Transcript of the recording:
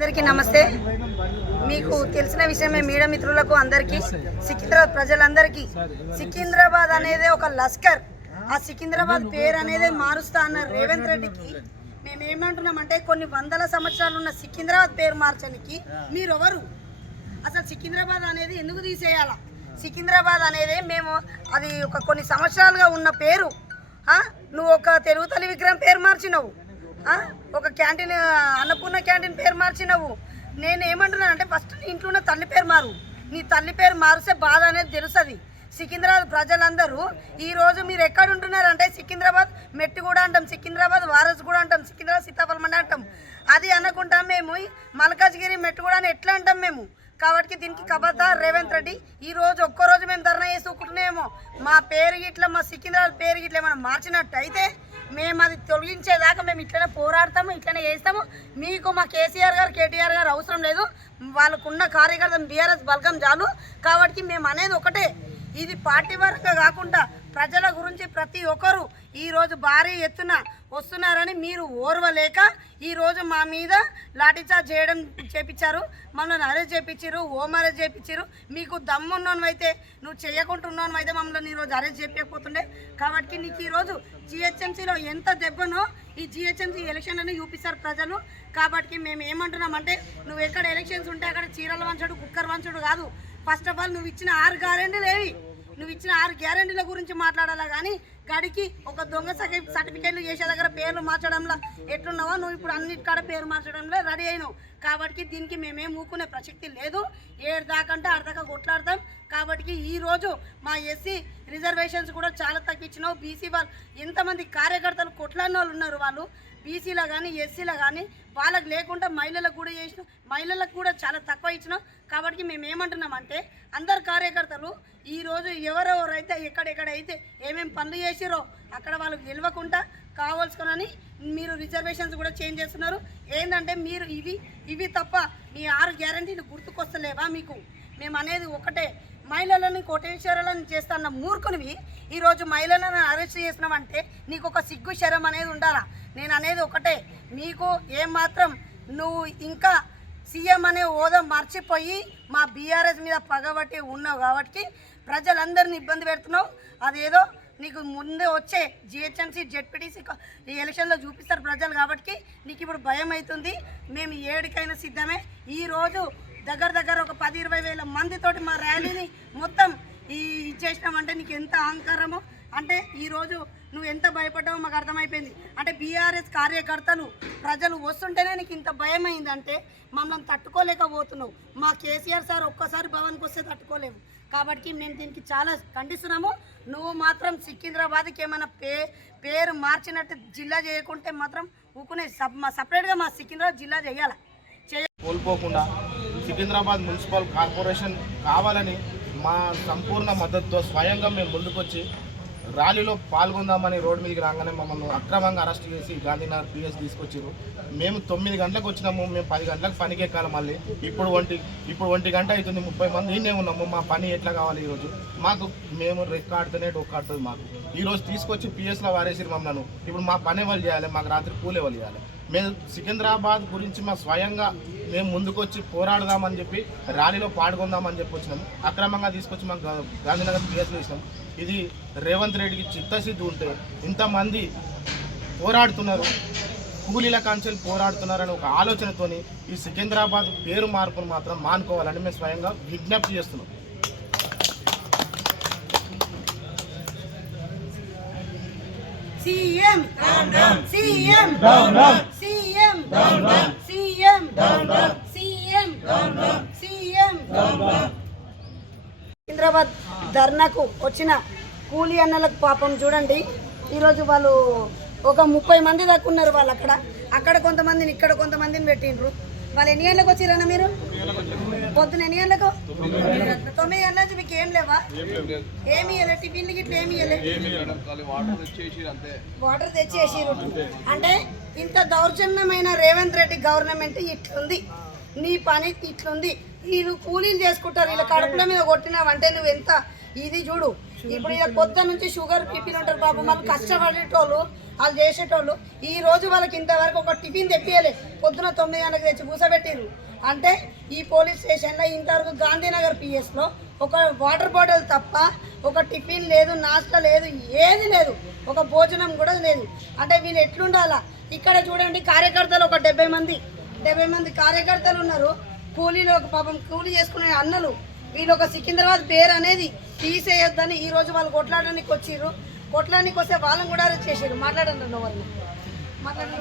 అందరికీ నమస్తే. మీకు తెలిసిన విషయమే మీడియా మిత్రులకు అందరికీ, సికింద్రాబాద్ ప్రజలందరికీ సికింద్రాబాద్ అనేది ఒక లస్కర్. ఆ సికింద్రాబాద్ పేరు అనేది మారుస్తా అన్న రేవంత్ రెడ్డికి మేము ఏమంటున్నామంటే, కొన్ని వందల సంవత్సరాలు ఉన్న సికింద్రాబాద్ పేరు మార్చడానికి మీరెవరు? అసలు సికింద్రాబాద్ అనేది ఎందుకు తీసేయాలా? సికింద్రాబాద్ అనేది మేము అది ఒక కొన్ని సంవత్సరాలుగా ఉన్న పేరు. నువ్వు ఒక తెలుగు తల్లి విగ్రహం పేరు మార్చినవు, ఒక క్యాంటీన్ అన్నపూర్ణ క్యాంటీన్ పేరు మార్చినవు. నేను ఏమంటున్నాను అంటే, ఫస్ట్ నీ ఇంట్లో ఉన్న తల్లి పేరు మారు. నీ తల్లి పేరు మారిస్తే బాధ అనేది తెలుస్తుంది. సికింద్రాబాద్ ప్రజలందరూ ఈరోజు మీరు ఎక్కడ ఉంటున్నారంటే, సికింద్రాబాద్ మెట్టి కూడా అంటాం, సికింద్రాబాద్ వారస్ కూడా అంటాం, సికింద్రాబాద్ సీతాఫలం మండి అంటాం. అది అనకుండా మేము మల్కాజ్గిరి మెట్టు కూడా అని ఎట్లా అంటాం మేము. కాబట్టి దీనికి కబద్దార్ రేవంత్ రెడ్డి. ఈరోజు ఒక్కరోజు మేము ధర్నా చేసుకుంటున్నామో, మా పేరు గిట్లా మా సికింద్రాబాద్ పేరు గిట్లా ఏమైనా మార్చినట్టు అయితే మేము అది తొలగించేదాకా మేము ఇట్లనే పోరాడతాము, ఇట్లనే చేస్తాము. మీకు మా కేసీఆర్ గారు కేటీఆర్ గారు అవసరం లేదు, వాళ్ళకున్న కార్యకర్తలు బీఆర్ఎస్ బలగం చాలు. కాబట్టి మేము అనేది ఒకటే, ఇది పార్టీ పరంగా కాకుండా ప్రజల గురించి ప్రతి ఒక్కరు ఈరోజు భారీ ఎత్తున వస్తున్నారని మీరు ఓర్వలేక ఈరోజు మా మీద లాఠీచార్జ్ చేపించారు, మమ్మల్ని అరెస్ట్ చేయించారు, హోమ్ అరెస్ట్ చేయించారు. మీకు దమ్మున్నోనైతే నువ్వు చేయకుంటున్నాను అయితే మమ్మల్ని ఈరోజు అరెస్ట్ చేయకపోతుండే. కాబట్టి నీకు ఈరోజు జిహెచ్ఎంసీలో ఎంత దెబ్బనో ఈ జిహెచ్ఎంసీ ఎలక్షన్లని చూపిస్తారు ప్రజలు. కాబట్టి మేము ఏమంటున్నామంటే, నువ్వు ఎక్కడ ఎలక్షన్స్ ఉంటే అక్కడ చీరల వంచుడు కుక్కర్ వంచుడు కాదు. ఫస్ట్ ఆఫ్ ఆల్ నువ్వు ఇచ్చిన 6 గ్యారెంటీలు ఏవి? నువ్వు ఇచ్చిన 6 గ్యారెంటీల గురించి మాట్లాడాలా కానీ గడికి ఒక దొంగ సర్టిఫికేట్లు చేసే దగ్గర పేర్లు మార్చడంలో ఎట్లున్నావో నువ్వు ఇప్పుడు అన్నిటికాడ పేరు మార్చడంలో రెడీ అయినావు. కాబట్టి దీనికి మేమేం ఊకునే ప్రసక్తి లేదు. 7 దాకంటే 6 దాకా కొట్లాడతాం. కాబట్టి ఈరోజు మా ఎస్సీ రిజర్వేషన్స్ కూడా చాలా తగ్గించినావు. బీసీ వాళ్ళు ఎంతమంది కార్యకర్తలు కొట్లాడిన వాళ్ళు ఉన్నారు, వాళ్ళు బీసీలో కానీ ఎస్సీలో కానీ వాళ్ళకి లేకుండా మహిళలకు కూడా చేసినాం, మహిళలకు కూడా చాలా తక్కువ ఇచ్చినాం. కాబట్టి మేము ఏమంటున్నామంటే, అందరు కార్యకర్తలు ఈరోజు ఎవరెవరైతే ఎక్కడెక్కడైతే ఏమేమి పనులు చేసిరో అక్కడ వాళ్ళకి గెలవకుండా కావాల్సుకొని మీరు రిజర్వేషన్స్ కూడా చేంజ్ చేస్తున్నారు. ఏంటంటే మీరు ఇవి తప్ప మీ 6 గ్యారంటీలు గుర్తుకొస్తలేవా మీకు? మేము అనేది ఒకటే, మహిళలను కోటేశ్వరాలను చేస్తున్న మూర్ఖునివి ఈరోజు మహిళలను అరెస్ట్ చేసినామంటే నీకు ఒక సిగ్గు శరం అనేది ఉండాలా? నేను అనేది ఒకటే, మీకు ఏమాత్రం నువ్వు ఇంకా సీఎం అనే హోదా మర్చిపోయి మా బీఆర్ఎస్ మీద పగబట్టి ఉన్నావు కాబట్టి ప్రజలందరినీ ఇబ్బంది పెడుతున్నావు. అదేదో నీకు ముందే వచ్చే జిహెచ్ఎంసీ జెడ్పీటీసీ ఈ ఎలక్షన్లో చూపిస్తారు ప్రజలు కాబట్టి నీకు ఇప్పుడు భయం అవుతుంది. మేము ఏడికైనా సిద్ధమే. ఈరోజు దగ్గర ఒక 10-20 వేల మందితోటి మా ర్యాలీని మొత్తం ఇచ్చేసినామంటే నీకు ఎంత అహంకారమో. అంటే ఈరోజు నువ్వు ఎంత భయపడ్డావో మాకు అర్థమైపోయింది. అంటే బీఆర్ఎస్ కార్యకర్తలు ప్రజలు వస్తుంటేనే నీకు ఇంత భయం అయిందంటే మమ్మల్ని తట్టుకోలేకపోతున్నావు. మా కేసీఆర్ సార్ ఒక్కసారి భవన్కి వస్తే తట్టుకోలేము. కాబట్టి మేము దీనికి చాలా ఖండిస్తున్నాము. నువ్వు మాత్రం సికింద్రాబాద్కి ఏమైనా పేరు మార్చినట్టు జిల్లా చేయకుంటే మాత్రం ఊకునే సపరేట్గా మా సికింద్రాబాద్ జిల్లా చేయాలి. కోల్పోకుండా సికింద్రాబాద్ మున్సిపల్ కార్పొరేషన్ కావాలని మా సంపూర్ణ మద్దతుతో స్వయంగా మేము ముందుకొచ్చి ర్యాలీలో పాల్గొందామని రోడ్డు మీదకి రాగానే మమ్మల్ని అక్రమంగా అరెస్ట్ చేసి గాంధీనగర్ పిఎస్ తీసుకొచ్చారు. మేము 9 గంటలకు వచ్చినాము, మేము 10 గంటలకు పనికి ఎక్కాలి. మళ్ళీ ఇప్పుడు 1 గంట అవుతుంది, 30 మంది ఈయనే ఉన్నాము. మా పని ఎట్లా కావాలి ఈరోజు? మేము రెక్కాడితేనే డొక్కాడుతుంది మాకు. ఈరోజు తీసుకొచ్చి పిఎస్లో వారేసి మమ్మల్ని ఇప్పుడు మా పని ఎవరు చేయాలి? మాకు రాత్రి కూలి ఎవరు చేయాలి? మేము సికింద్రాబాద్ గురించి మా స్వయంగా మేము ముందుకొచ్చి పోరాడదామని చెప్పి ర్యాలీలో పాల్గొందామని చెప్పి వచ్చినాము. అక్రమంగా తీసుకొచ్చి మాకు గాంధీనగర్ పిఎస్ వేసినాం. ఇది రేవంత్ రెడ్డికి చిత్తశుద్ధి ఉంటే ఇంతమంది పోరాడుతున్నారు, కూలీల కాంచెలు పోరాడుతున్నారని ఒక ఆలోచనతోని ఈ సికింద్రాబాద్ పేరు మార్పును మాత్రం మానుకోవాలని మేము స్వయంగా విజ్ఞప్తి చేస్తున్నాం. CM CM CM CM CM CM Secunderabad ధర్నాకు వచ్చిన కూలీ అన్నలకు పాపం చూడండి, ఈరోజు వాళ్ళు ఒక 30 మంది దాకా ఉన్నారు. వాళ్ళు అక్కడ కొంతమందిని ఇక్కడ కొంతమందిని పెట్టిండ్రు. వాళ్ళు ఎన్ని గంటలకు వచ్చిరన్న? మీరు పొద్దున ఎన్ని గంటలకు? 9 గంటల నుంచి మీకు ఏం లేవా? ఏమి ఇవ్వలే? టిఫిన్లు గిట్ల ఏమి ఇవ్వలే? వాటర్ తెచ్చేసిరు. అంటే ఇంత దౌర్జన్యమైన రేవంత్ రెడ్డి గవర్నమెంట్ ఇట్లుంది, నీ పని ఇట్లుంది. వీళ్ళు కూలీలు చేసుకుంటారు, వీళ్ళ కడుపుల మీద కొట్టినావంటే నువ్వు ఎంత ఇది చూడు. ఇప్పుడు ఇలా పొద్దు నుంచి షుగర్ పీపీలు ఉంటారు పాపం, వాళ్ళు కష్టపడేటోళ్ళు వాళ్ళు చేసేటోళ్ళు ఈ రోజు వాళ్ళకి ఇంతవరకు ఒక టిఫిన్ తెప్పియలే. పొద్దున 9 గంటలకు తెచ్చి కూసబెట్టిర్రు. అంటే ఈ పోలీస్ స్టేషన్లో ఇంతవరకు గాంధీనగర్ పిఎస్లో ఒక వాటర్ బాటిల్ తప్ప ఒక టిఫిన్ లేదు, నాస్టా లేదు, ఏది లేదు, ఒక భోజనం కూడా లేదు. అంటే వీళ్ళు ఎట్లుండాలా? ఇక్కడ చూడండి, కార్యకర్తలు ఒక 70 మంది కార్యకర్తలు ఉన్నారు. కూలీలు ఒక పాపం కూలీ చేసుకునే అన్నలు. వీళ్ళు ఒక సికింద్రాబాద్ పేరు అనేది తీసేయొద్దని ఈరోజు వాళ్ళు కొట్లాడడానికి వచ్చిర్రు. కొట్లాడడానికి వస్తే వాళ్ళని కూడా అరెస్ట్ చేసారు. మాట్లాడండి వాళ్ళని. మాట్లాడు.